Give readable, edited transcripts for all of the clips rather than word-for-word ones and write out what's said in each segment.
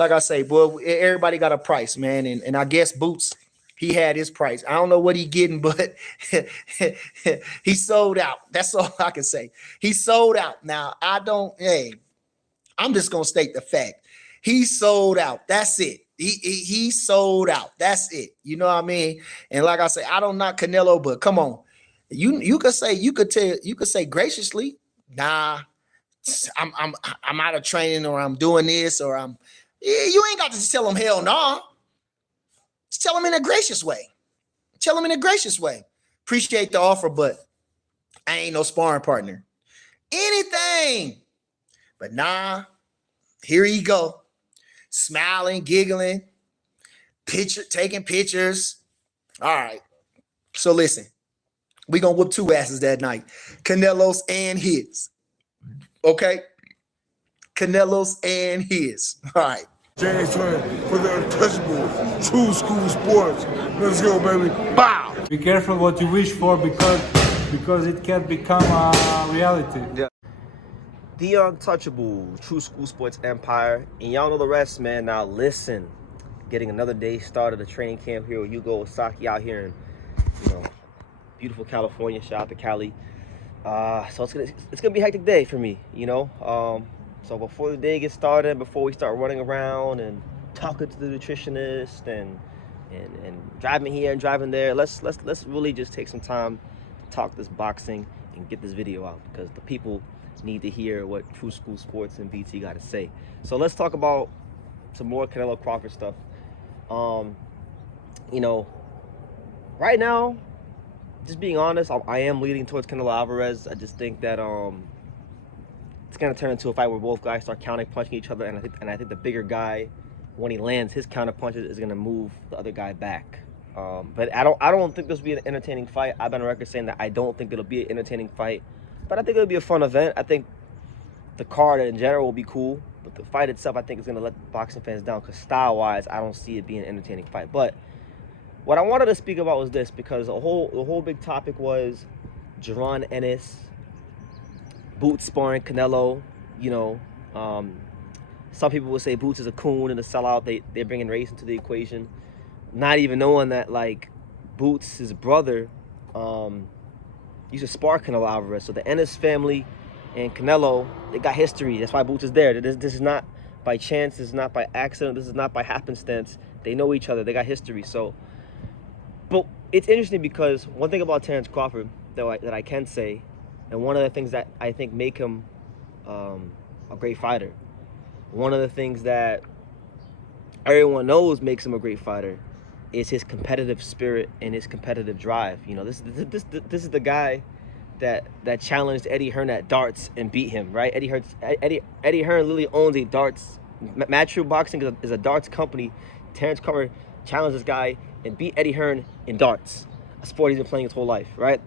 like I say, boy, everybody got a price, man. And I guess Boots, he had his price. I don't know what he getting, but he sold out. That's all I can say. He sold out. Now, I'm just gonna state the fact. He sold out. That's it. He sold out. That's it. You know what I mean? And like I say, I don't knock Canelo, but come on. You could say graciously, nah, I'm out of training, or I'm doing this, or you ain't got to just tell him hell no. Nah. Just tell him in a gracious way. Tell him in a gracious way. Appreciate the offer, but I ain't no sparring partner. Anything. But nah, here you go. Smiling, giggling, taking pictures. All right. So listen, we gonna whoop two asses that night. Canelo's and his. Okay? Canelo's and his. All right. James Twin for the Untouchable, True School Sports. Let's go, baby. Bow! Be careful what you wish for because it can become a reality. Yeah. The Untouchable, True School Sports Empire. And y'all know the rest, man. Now listen, getting another day started, the training camp here with Hugo Osaki out here in, beautiful California. Shout out to Cali. So it's gonna be a hectic day for me, So before the day gets started, before we start running around and talking to the nutritionist and driving here and driving there, let's really just take some time to talk this boxing and get this video out, because the people need to hear what True School Sports and BT got to say. So let's talk about some more Canelo Crawford stuff. Right now, just being honest, I am leaning towards Canelo Alvarez. I just think that it's gonna turn into a fight where both guys start counter punching each other, and I think the bigger guy, when he lands his counter punches, is gonna move the other guy back. But I don't think this will be an entertaining fight. I've been on record saying that I don't think it'll be an entertaining fight, but I think it'll be a fun event. I think the card in general will be cool, but the fight itself, I think, is gonna let boxing fans down, because style-wise, I don't see it being an entertaining fight. But what I wanted to speak about was this, because the whole big topic was Jaron Ennis, Boots sparring Canelo. Some people would say Boots is a coon and a sellout. They're bringing race into the equation, not even knowing that, like, Boots' brother used to spar Canelo Alvarez. So the Ennis family and Canelo, they got history. That's why Boots is there. This is not by chance. This is not by accident. This is not by happenstance. They know each other. They got history. So, but it's interesting because one thing about Terence Crawford that I can say, and one of the things that I think make him a great fighter, one of the things that everyone knows makes him a great fighter, is his competitive spirit and his competitive drive. This is the guy that challenged Eddie Hearn at darts and beat him, right? Eddie Hearn literally owns a darts. Mad True Boxing is a darts company. Terence Crawford challenged this guy and beat Eddie Hearn in darts, a sport he's been playing his whole life, right?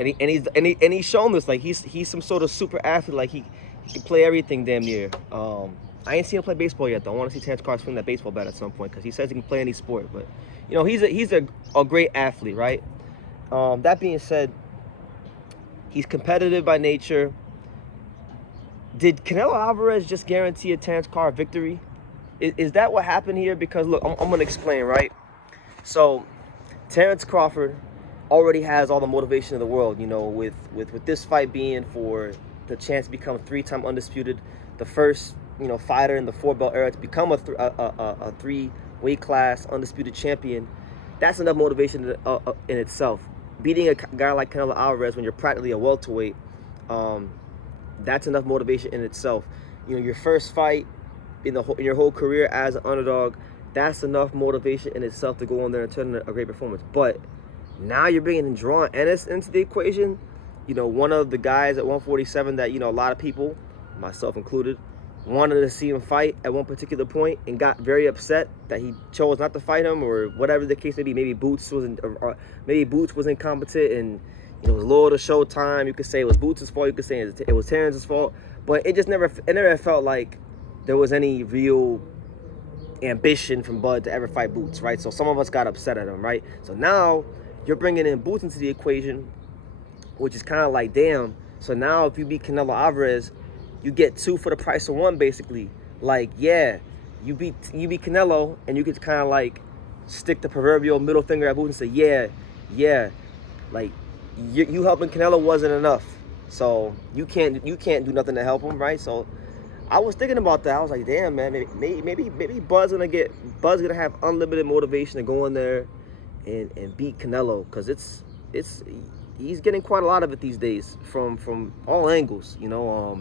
And he's shown this, like, he's some sort of super athlete, like he can play everything damn near. I ain't seen him play baseball yet, though. I want to see Terence Crawford swing that baseball bat at some point, because he says he can play any sport. But he's a great athlete, right? That being said, he's competitive by nature. Did Canelo Alvarez just guarantee a Terence Crawford victory? Is that what happened here? Because look, I'm gonna explain, right? So Terence Crawford already has all the motivation in the world, with this fight being for the chance to become 3-time undisputed, the first fighter in the 4-belt era to become a 3-weight class undisputed champion. That's enough motivation in itself. Beating a guy like Canelo Alvarez when you're practically a welterweight, that's enough motivation in itself. Your first fight in your whole career as an underdog, that's enough motivation in itself to go on there and turn in a great performance. But now you're bringing Jaron Ennis into the equation, one of the guys at 147 that, a lot of people, myself included, wanted to see him fight at one particular point and got very upset that he chose not to fight him, or whatever the case may be. Maybe Boots was incompetent and it was loyal to Showtime. You could say it was Boots' fault. You could say it was Terence's fault. But it never felt like there was any real ambition from Bud to ever fight Boots, right? So some of us got upset at him, right? So now you're bringing in Boots into the equation, which is kind of like, damn. So now if you beat Canelo Alvarez, you get 2 for the price of 1, basically. Like, yeah, you beat Canelo, and you could kind of like stick the proverbial middle finger at Boots and say, yeah, like you helping Canelo wasn't enough, so you can't do nothing to help him, right? So I was thinking about that. I was like, damn, man, maybe Bud's gonna have unlimited motivation to go in there and beat Canelo, because he's getting quite a lot of it these days from all angles, you know.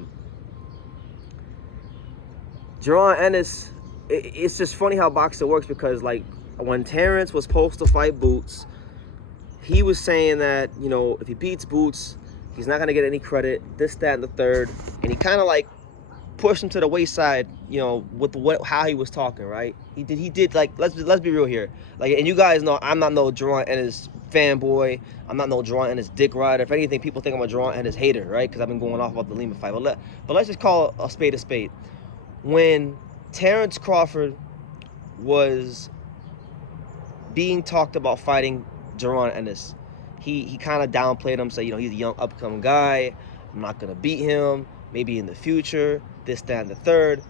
Jaron Ennis, it's just funny how boxing works, because like when Terence was supposed to fight Boots, he was saying that, you know, if he beats Boots, he's not gonna get any credit, this, that, and the third, and he kind of like pushed him to the wayside, you know, with how he was talking, right? He did like, let's be real here, like, and you guys know I'm not no Jaron Ennis fanboy, I'm not no Jaron Ennis dick rider. If anything, people think I'm a Jaron Ennis hater, right? Because I've been going off about the Lima fight, but let's just call a spade a spade. When Terence Crawford was being talked about fighting Jaron Ennis, he kind of downplayed him, said, you know, he's a young upcoming guy, I'm not gonna beat him, maybe in the future, this, that, and the third.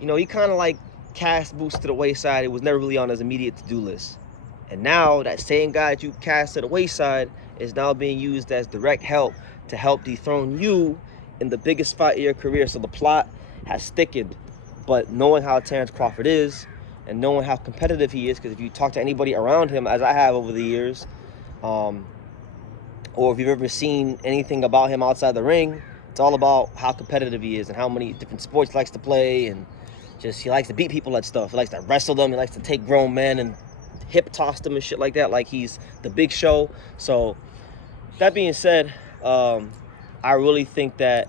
You know, he kind of like cast Boots to the wayside. It was never really on his immediate to-do list. And now that same guy that you cast to the wayside is now being used as direct help to help dethrone you in the biggest fight of your career. So the plot has thickened. But knowing how Terence Crawford is, and knowing how competitive he is, because if you talk to anybody around him, as I have over the years, or if you've ever seen anything about him outside the ring, it's all about how competitive he is and how many different sports he likes to play, and just he likes to beat people at stuff. He likes to wrestle them. He likes to take grown men and hip toss them and shit like that, like he's the big show. So that being said, I really think that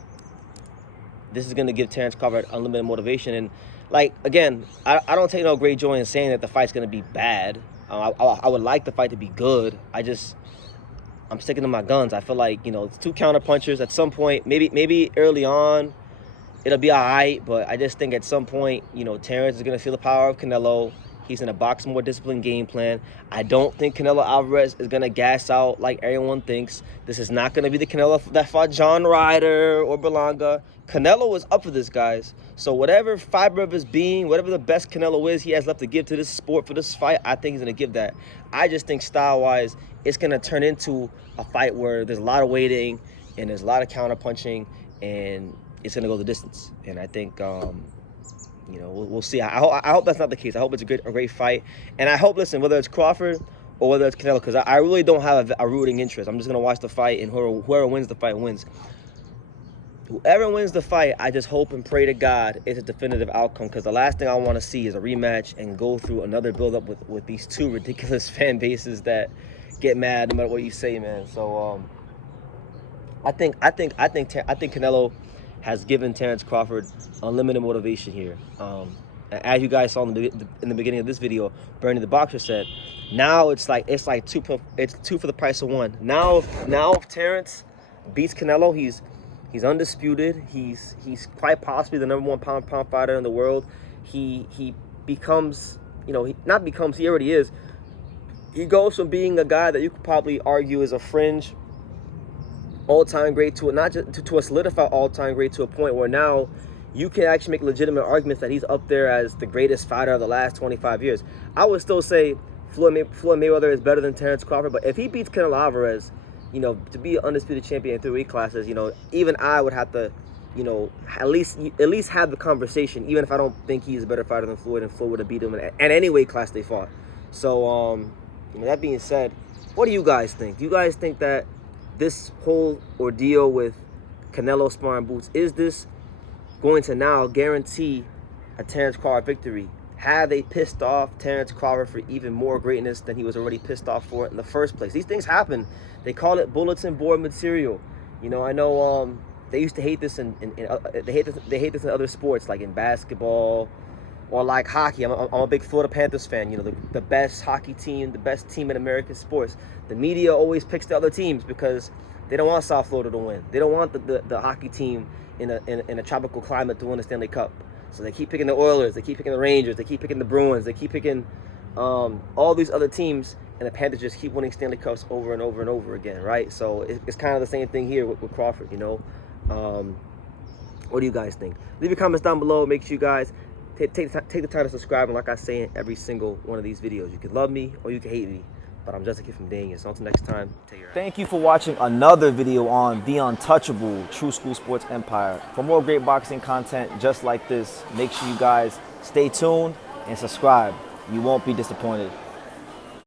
this is going to give Terence Crawford unlimited motivation. And like, again, I don't take no great joy in saying that the fight's going to be bad. I would like the fight to be good. I'm sticking to my guns. I feel like, you know, it's two counter punchers. At some point, maybe early on, it'll be all right. But I just think at some point, you know, Terence is going to feel the power of Canelo. He's in a box more disciplined game plan. I don't think Canelo Alvarez is going to gas out like everyone thinks. This is not going to be the Canelo that fought John Ryder or Berlanga. Canelo was up for this, guys. So whatever fiber of his being, whatever the best Canelo is he has left to give to this sport for this fight, I think he's going to give that. I just think style-wise, it's going to turn into a fight where there's a lot of waiting and there's a lot of counter-punching, and it's going to go the distance. And I think, you know, we'll see. I hope that's not the case. I hope it's a great fight. And I hope, listen, whether it's Crawford or whether it's Canelo, because I really don't have a rooting interest. I'm just going to watch the fight, and whoever wins the fight wins. Whoever wins the fight, I just hope and pray to God it's a definitive outcome, because the last thing I want to see is a rematch and go through another build-up with these two ridiculous fan bases that get mad no matter what you say, man. So I think Canelo has given Terence Crawford unlimited motivation here. As you guys saw in the beginning of this video, Bernie the Boxer said, now it's two for the price of one. Now if Terence beats Canelo, he's undisputed. He's quite possibly the #1 pound fighter in the world. He becomes, you know, he already is. He goes from being a guy that you could probably argue is a fringe all-time great to a solidified all-time great, to a point where now you can actually make legitimate arguments that he's up there as the greatest fighter of the last 25 years. I would still say Floyd Mayweather is better than Terence Crawford, but if he beats Canelo Alvarez, you know, to be an undisputed champion in 3 weight classes, you know, even I would have to, you know, at least have the conversation, even if I don't think he's a better fighter than Floyd, and Floyd would have beat him at any weight class they fought. So, you know, that being said, what do you guys think? Do you guys think that this whole ordeal with Canelo sparring Boots, is this going to now guarantee a Terence Crawford victory? Have they pissed off Terence Crawford for even more greatness than he was already pissed off for in the first place? These things happen. They call it bulletin board material. You know, I know they used to hate this they hate this in other sports, like in basketball or like hockey. I'm a big Florida Panthers fan. You know, the best hockey team, the best team in American sports. The media always picks the other teams because they don't want South Florida to win. They don't want the hockey team in a tropical climate to win the Stanley Cup. So they keep picking the Oilers, they keep picking the Rangers, they keep picking the Bruins, they keep picking all these other teams, and the Panthers just keep winning Stanley Cups over and over and over again, right? So it's kind of the same thing here with Crawford, you know. What do you guys think? Leave your comments down below. Make sure you guys take the time to subscribe. And like I say in every single one of these videos, you can love me or you can hate me. But I'm just a kid from Daniel. So until next time, take care. Thank you for watching another video on the untouchable True School Sports Empire. For more great boxing content just like this, make sure you guys stay tuned and subscribe. You won't be disappointed.